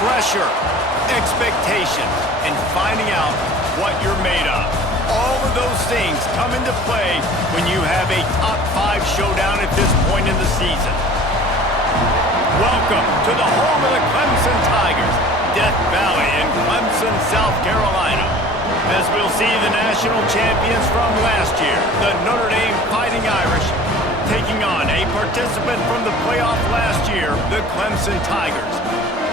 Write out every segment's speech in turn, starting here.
Pressure, expectations, and finding out what you're made of. All of those things come into play when you have a top 5 showdown at this point in the season. Welcome to the home of the Clemson Tigers, Death Valley in Clemson, South Carolina. As we'll see the national champions from last year, the Notre Dame Fighting Irish, taking on a participant from the playoff last year, the Clemson Tigers.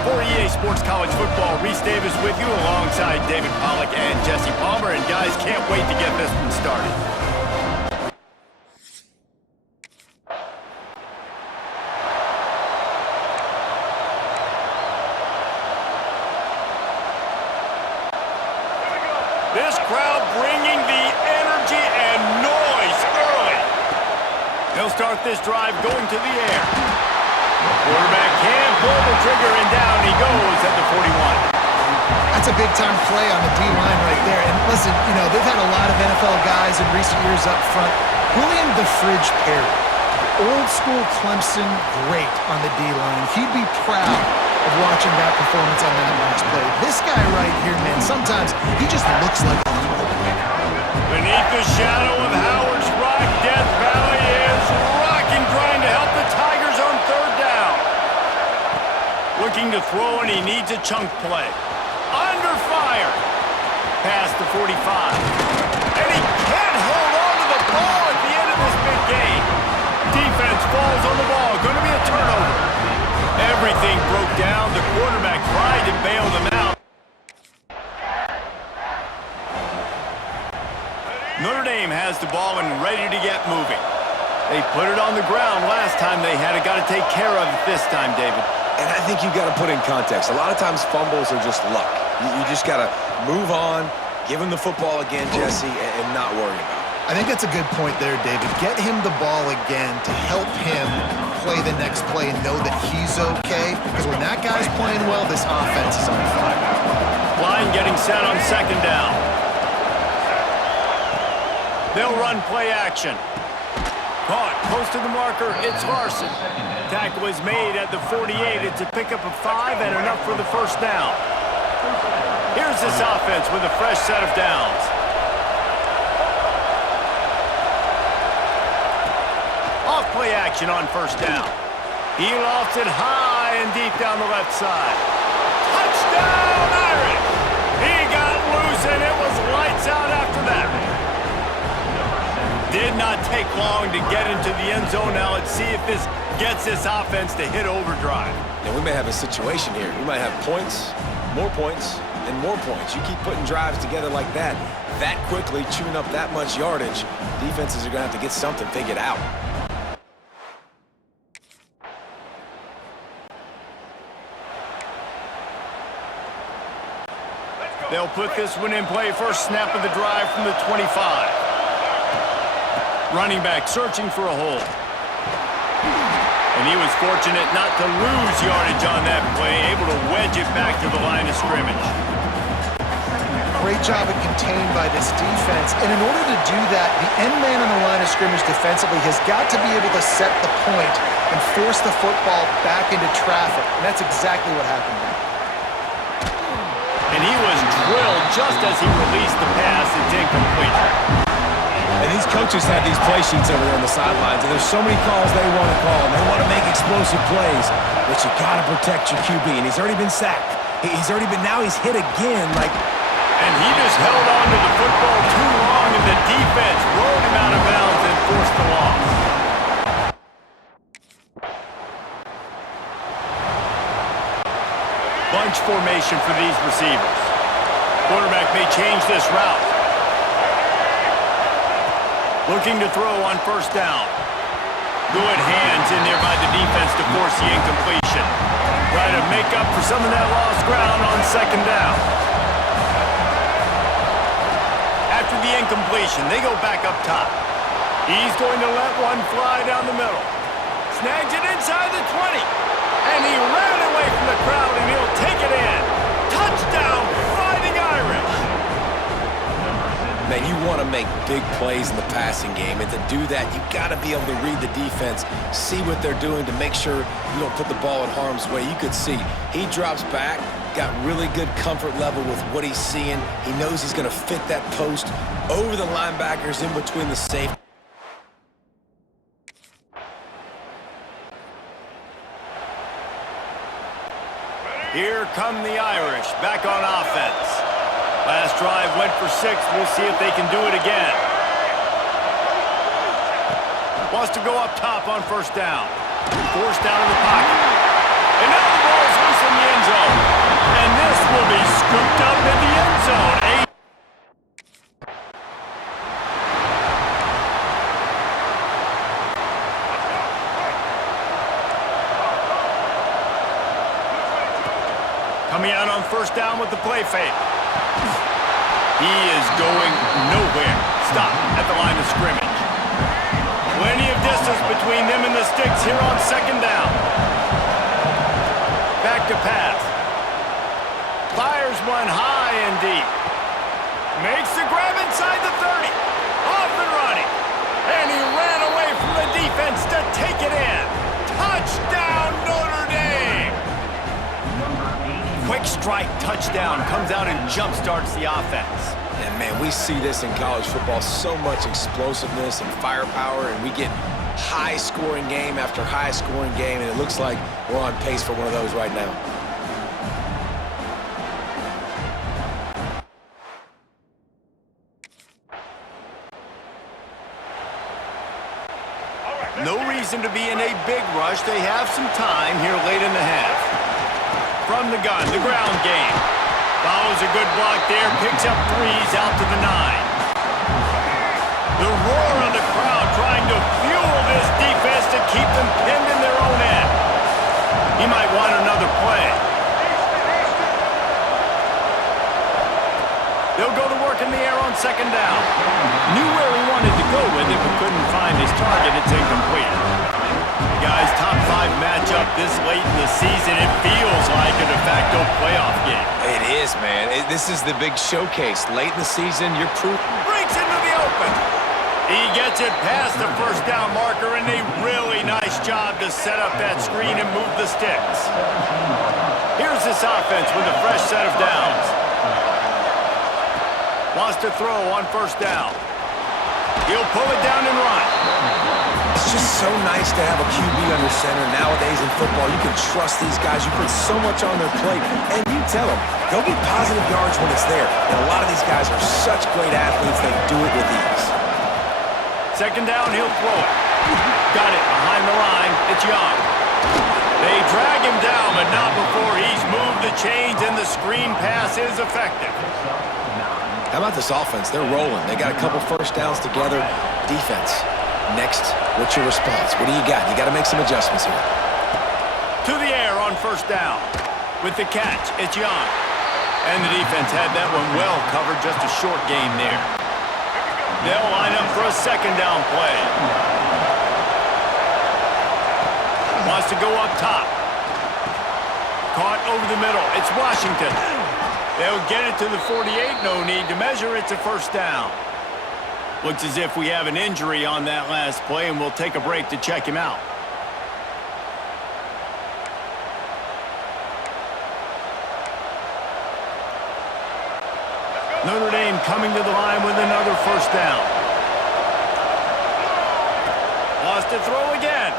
For EA Sports College Football, Reese Davis with you alongside David Pollack and Jesse Palmer. And guys, can't wait to get this one started. This crowd bringing the energy and noise early. They'll start this drive going to the air. Quarterback can pull the trigger, and down he goes at the 41. That's a big-time play on the D-line right there. And listen, you know, they've had a lot of NFL guys in recent years up front. William the Fridge Perry, old-school Clemson great on the D-line. He'd be proud of watching that performance on that last play. This guy right here, man, sometimes he just looks like a football player. Beneath the shadow of Howard's Rock, Death Valley is rocking, trying to help the Tigers on third down. Looking to throw, and he needs a chunk play. Under fire. Past the 45. And he can't hold on to the ball at the end of this big game. Defense falls on the ball. Going to be a turnover. Everything broke down. The quarterback tried to bail them out. Notre Dame has the ball and ready to get moving. They put it on the ground last time they had it. Got to take care of it this time, David. And I think you've got to put in context. A lot of times fumbles are just luck. You just got to move on, give him the football again, Jesse, and not worry about it. I think that's a good point there, David. Get him the ball again to help him play the next play and know that he's okay. Because when that guy's playing well, this offense is on fire. Line getting set on second down. They'll run play action. Caught close to the marker, it's Larson. Tackle is made at the 48. It's a pickup of 5 and enough for the first down. Here's this offense with a fresh set of downs. Off play action on first down. He lofts it high and deep down the left side. Touchdown, Irish! He got loose and it was lights out after that. Did not take long to get into the end zone. Now let's see if this gets this offense to hit overdrive. Now we may have a situation here. We might have points, and more points. You keep putting drives together like that quickly, chewing up that much yardage, defenses are going to have to get something figured out. They'll put this one in play. First snap of the drive from the 25. Running back searching for a hole. And he was fortunate not to lose yardage on that play, able to wedge it back to the line of scrimmage. Great job of contained by this defense. And in order to do that, the end man on the line of scrimmage defensively has got to be able to set the point and force the football back into traffic. And that's exactly what happened there. And he was drilled just as he released the pass. It's incomplete. And these coaches have these play sheets over there on the sidelines, and there's so many calls they want to call, and they want to make explosive plays, but you got to protect your QB, and he's already been sacked. Now he's hit again, And he just held on to the football too long, and the defense rolled him out of bounds and forced the loss. Bunch formation for these receivers. Quarterback may change this route. Looking to throw on first down. Good hands in there by the defense to force the incompletion. Try to make up for some of that lost ground on second down. After the incompletion, they go back up top. He's going to let one fly down the middle. Snags it inside the 20. And he ran away from the crowd, and he'll take it in. Touchdown, Fighting Irish! Man, you want to make big plays in the passing game, and to do that, you got to be able to read the defense, see what they're doing to make sure you don't put the ball in harm's way. You could see he drops back, got really good comfort level with what he's seeing. He knows he's going to fit that post over the linebackers in between the safety. Here come the Irish, back on offense. Last drive went for 6. We'll see if they can do it again. Wants to go up top on first down. Forced out of the pocket. And now the ball is loose in the end zone. And this will be scooped up in the end zone. Coming out on first down with the play fake. He is going nowhere. Stop at the line of scrimmage. Plenty of distance between them and the sticks here on second down. Back to pass. Fires one high and deep. Makes the grab inside the 30. Off and running. And he ran away from the defense to take it in. Touchdown, Notre Dame! Quick strike touchdown comes out and jump-starts the offense. And, man, we see this in college football, so much explosiveness and firepower, and we get high-scoring game after high-scoring game, and it looks like we're on pace for one of those right now. No reason to be in a big rush. They have some time here late in the half. From the gun, the ground game. Follows a good block there, picks up 3s out to the 9. The roar of the crowd trying to fuel this defense to keep them pinned in their own end. He might want another play. They'll go to work in the air on second down. Knew where he wanted to go with it, but couldn't find his target. It's incomplete. Guys, top 5 matchup this late in the season. It feels like a de facto playoff game. It is, man. This is the big showcase. Late in the season, you're proof. Breaks into the open. He gets it past the first down marker, and a really nice job to set up that screen and move the sticks. Here's this offense with a fresh set of downs. Wants to throw on first down. He'll pull it down and run. It's just so nice to have a QB under center. Nowadays in football, you can trust these guys. You put so much on their plate, and you tell them, go get positive yards when it's there. And a lot of these guys are such great athletes, they do it with ease. Second down, he'll throw it. Got it behind the line. It's Young. They drag him down, but not before he's moved the chains, and the screen pass is effective. How about this offense? They're rolling. They got a couple first downs together. Defense. Next, what's your response? What do you got? You got to make some adjustments here. To the air on first down. With the catch, it's Young. And the defense had that one well covered, just a short gain there. They'll line up for a second down play. Wants to go up top. Caught over the middle. It's Washington. They'll get it to the 48. No need to measure. It's a first down. Looks as if we have an injury on that last play, and we'll take a break to check him out. Notre Dame coming to the line with another first down. Lost to throw again.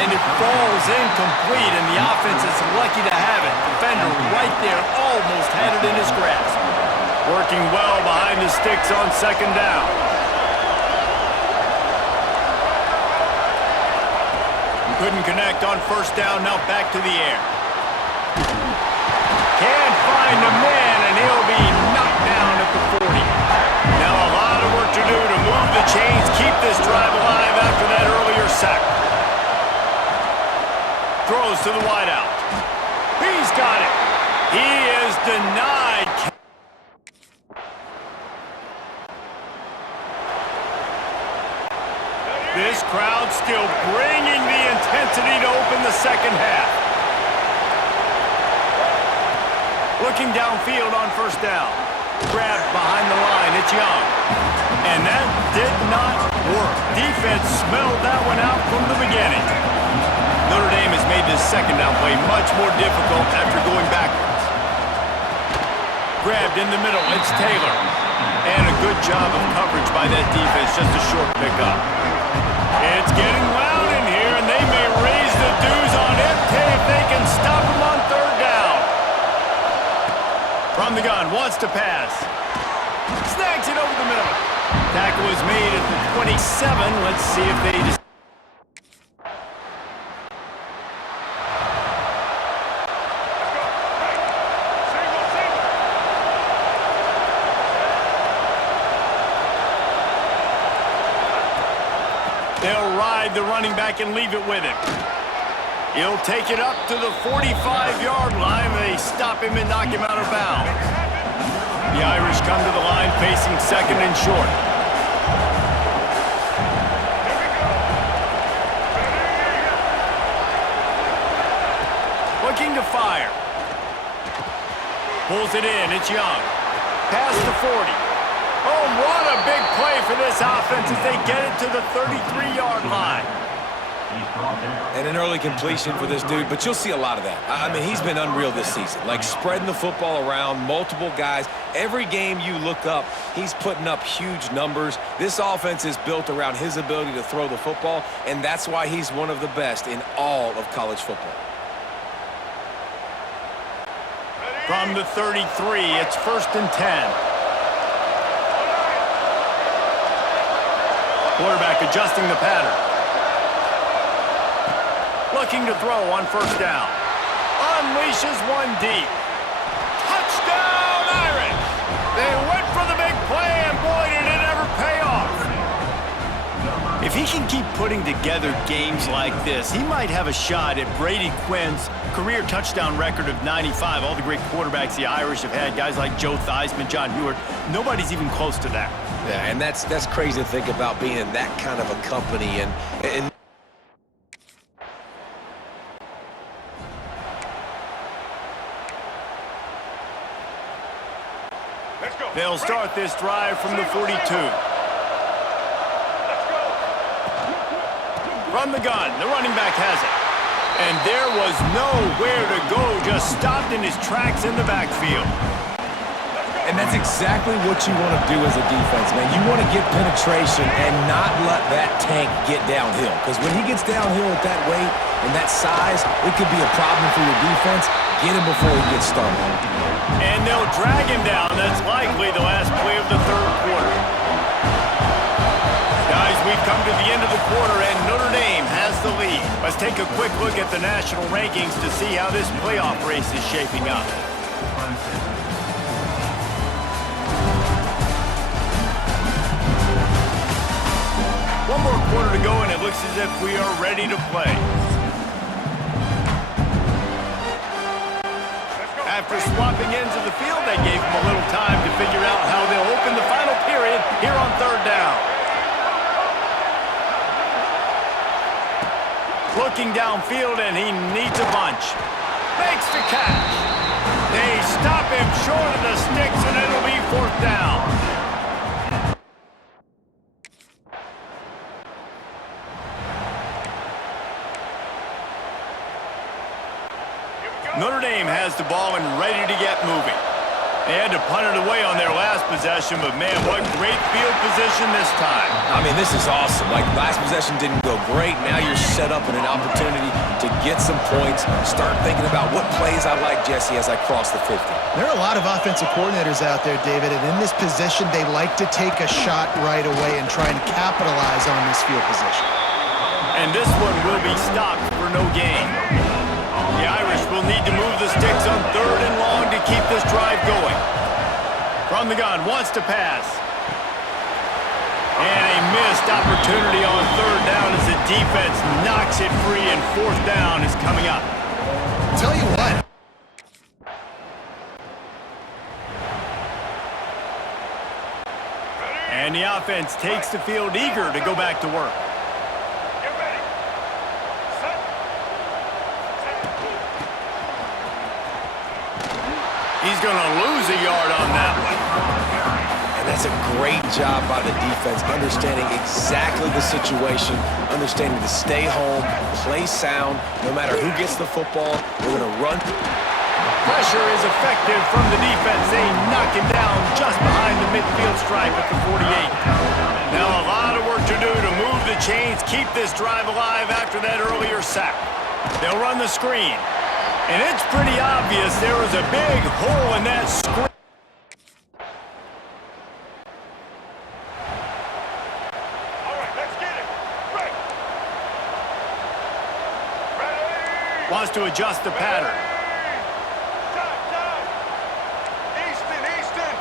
And it falls incomplete, and the offense is lucky to have it. Defender right there almost had it in his grasp. Working well behind the sticks on second down. Couldn't connect on first down, now back to the air. Can't find a man, and he'll be knocked down at the 40. Now a lot of work to do to move the chains, keep this drive alive after that earlier sack. Throws to the wideout. He's got it. He is denied. This crowd still bringing the intensity to open the second half. Looking downfield on first down. Grabbed behind the line. It's Young. And that did not work. Defense smelled that one out from the beginning. Notre Dame has made this second down play much more difficult after going backwards. Grabbed in the middle. It's Taylor. And a good job of coverage by that defense. Just a short pickup. It's getting loud in here, and they may raise the dues on MK if they can stop him on third down. From the gun, wants to pass. Snags it over the middle. Tackle is made at the 27. Let's see if they just... They'll ride the running back and leave it with him. He'll take it up to the 45-yard line. They stop him and knock him out of bounds. The Irish come to the line facing second and short. Looking to fire. Pulls it in. It's Young. Past the 40. Oh, what a big play for this offense as they get it to the 33-yard line. And an early completion for this dude, but you'll see a lot of that. I mean, he's been unreal this season, like spreading the football around, multiple guys. Every game you look up, he's putting up huge numbers. This offense is built around his ability to throw the football, and that's why he's one of the best in all of college football. From the 33, it's 1st and 10. Quarterback adjusting the pattern. Looking to throw on 1st down. Unleashes one deep. Touchdown, Irish! They went for the big play, and boy, did it ever pay off. If he can keep putting together games like this, he might have a shot at Brady Quinn's career touchdown record of 95. All the great quarterbacks the Irish have had, guys like Joe Theismann, John Hewart, nobody's even close to that. Yeah, and that's crazy to think about being in that kind of a company and They'll start this drive from the 42. From the gun, the running back has it. And there was nowhere to go, just stopped in his tracks in the backfield. And that's exactly what you want to do as a defense, man. You want to get penetration and not let that tank get downhill. Because when he gets downhill at that weight and that size, it could be a problem for your defense. Get him before he gets started. And they'll drag him down. That's likely the last play of the third quarter. Guys, we've come to the end of the quarter, and Notre Dame has the lead. Let's take a quick look at the national rankings to see how this playoff race is shaping up. One more quarter to go, and it looks as if we are ready to play. After swapping ends of the field, they gave him a little time to figure out how they'll open the final period here on 3rd down. Looking downfield, and he needs a bunch. Makes the catch. They stop him short of the sticks, and it'll be 4th down. Notre Dame has the ball and ready to get moving. They had to punt it away on their last possession, but man, what great field position this time. I mean, this is awesome. Like, last possession didn't go great. Now you're set up in an opportunity to get some points. Start thinking about what plays I like, Jesse, as I cross the 50. There are a lot of offensive coordinators out there, David, and in this position, they like to take a shot right away and try and capitalize on this field position. And this one will be stopped for no gain. The Irish will need to move the sticks on 3rd and long to keep this drive going. From the gun, wants to pass. And a missed opportunity on 3rd down as the defense knocks it free, and 4th down is coming up. Tell you what. And the offense takes the field eager to go back to work. He's going to lose a yard on that one. That's a great job by the defense, understanding exactly the situation, understanding to stay home, play sound. No matter who gets the football, we're going to run. Pressure is effective from the defense. They knock him down just behind the midfield stripe at the 48. Now a lot of work to do to move the chains, keep this drive alive after that earlier sack. They'll run the screen. And it's pretty obvious there was a big hole in that screen. All right, let's get it. Right. Ready. Wants to adjust the pattern. Time. Easton.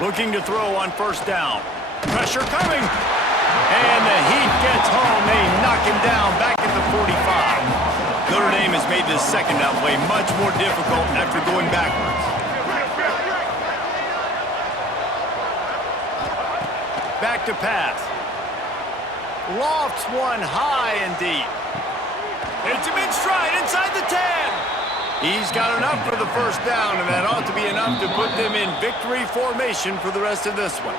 Looking to throw on first down. Pressure coming. And the Heat gets home. They knock him down back at the 45. Notre Dame has made this second down play much more difficult after going backwards. Back to pass. Lofts one high and deep. Hits him in stride inside the 10. He's got enough for the first down, and that ought to be enough to put them in victory formation for the rest of this one.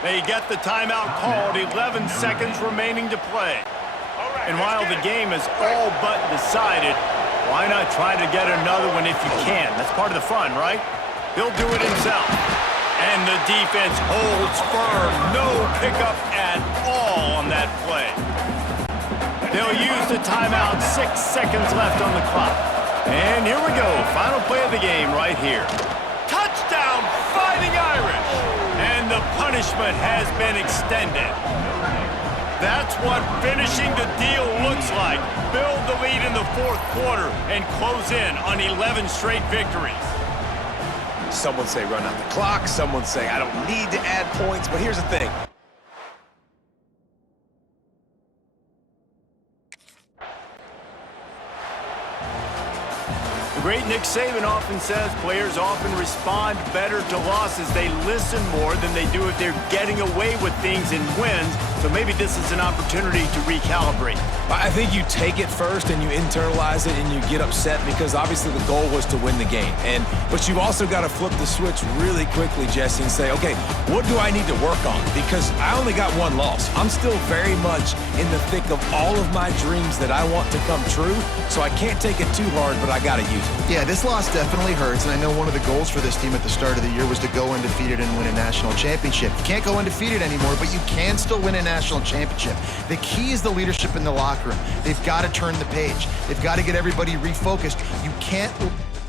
They get the timeout called, 11 seconds remaining to play. And while the game is all but decided, why not try to get another one if you can? That's part of the fun, right? He'll do it himself. And the defense holds firm. No pickup at all on that play. They'll use the timeout, 6 seconds left on the clock. And here we go, final play of the game right here. Touchdown, Fighting Irish! And the punishment has been extended. That's what finishing the deal looks like. Build the lead in the fourth quarter and close in on 11 straight victories. Some would say run out the clock. Some would say I don't need to add points. But here's the thing. The great Nick Saban often says players often respond better to losses. They listen more than they do if they're getting away with things in wins. So maybe this is an opportunity to recalibrate. I think you take it first and you internalize it and you get upset because obviously the goal was to win the game. But you've also got to flip the switch really quickly, Jesse, and say, okay, what do I need to work on? Because I only got one loss. I'm still very much in the thick of all of my dreams that I want to come true. So I can't take it too hard, but I got to use it. Yeah, this loss definitely hurts, and I know one of the goals for this team at the start of the year was to go undefeated and win a national championship. You can't go undefeated anymore, but you can still win a national championship. The key is the leadership in the locker room. They've got to turn the page. They've got to get everybody refocused. You can't